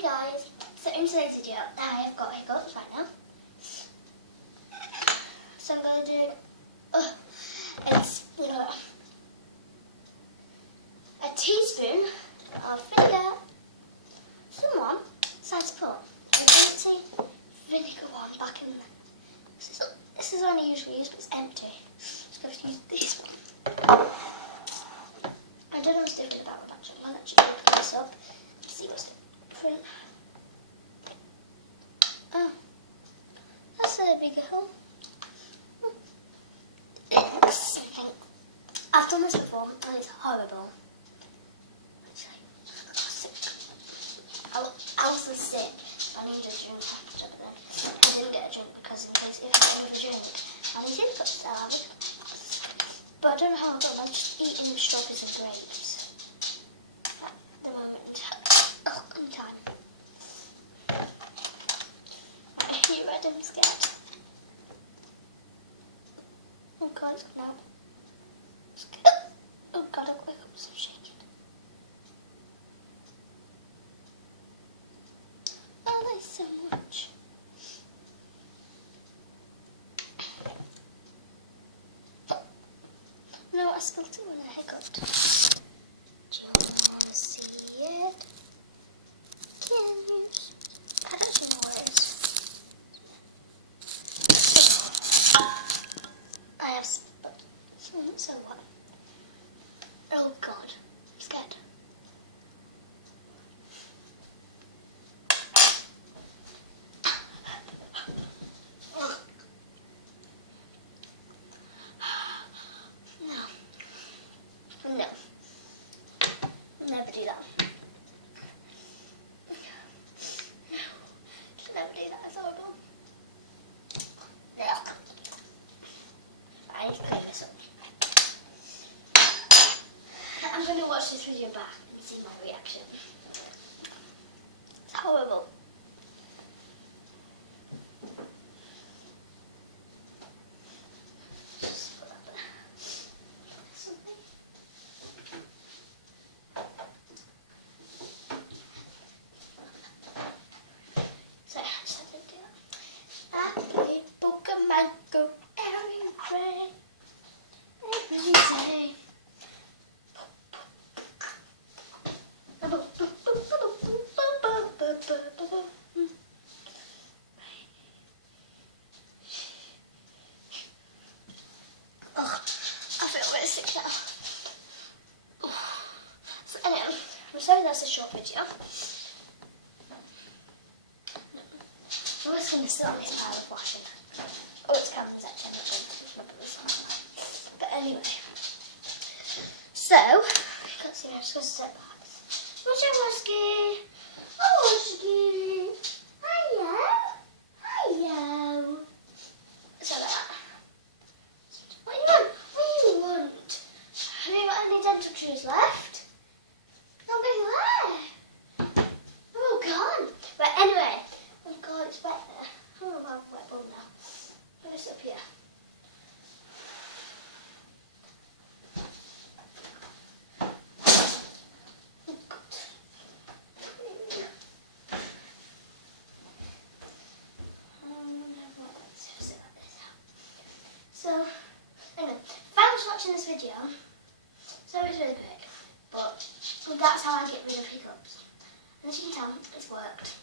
Hey guys, so in today's video I have got hiccups right now. So I'm going to do a teaspoon of vinegar. Someone decided to put an empty vinegar one back in there. This is only usually used, but it's empty. So I'm going to use this one. I don't know what's different about it actually. I'll actually open this up and see what's different. Oh, that's a bigger hole. I've done this before and it's horrible. Actually, I also sick. I need a drink after, but then I didn't get a drink because in case if I need a drink, I need hiccups. But I don't know how I got them. I'm just eating strawberries and grapes at the moment. Oh, I'm tired. Are you ready? I'm scared. Oh God, it's coming out. Oh God, I'm so shaking. Oh, there's so much. No, I spilled it when I hiccuped. Do you want to see it? Can you? I don't actually know what it is. I have spilled. So what? Oh God, I'm scared. No. I'll never do that. No. I'll never do that. It's horrible. Yeah. I need to clean this up. I'm going to watch this video back and see my reaction. It's horrible. Just put that there. Something. So I just have to do that. I play Pokemon Go every day. Oh, I feel a bit sick now. So anyway, I'm sorry that's a short video. I'm just going to sit on this pile of washing. Oh, it's cameras actually, I'm not going to remember this one. But anyway, so, you can't see me, I'm just going to step back. What's your musky? Oh, musky. Hiya. Hiya. So like that. What do you want? What do you want? Have you got any dental chews left? Nothing left. Oh God. But anyway. Oh God, it's wet there. Oh, I have a wet bum now. Put this up here. So, anyway, thanks for watching this video. So it's really quick, but that's how I get rid of hiccups. And as you can tell, it's worked.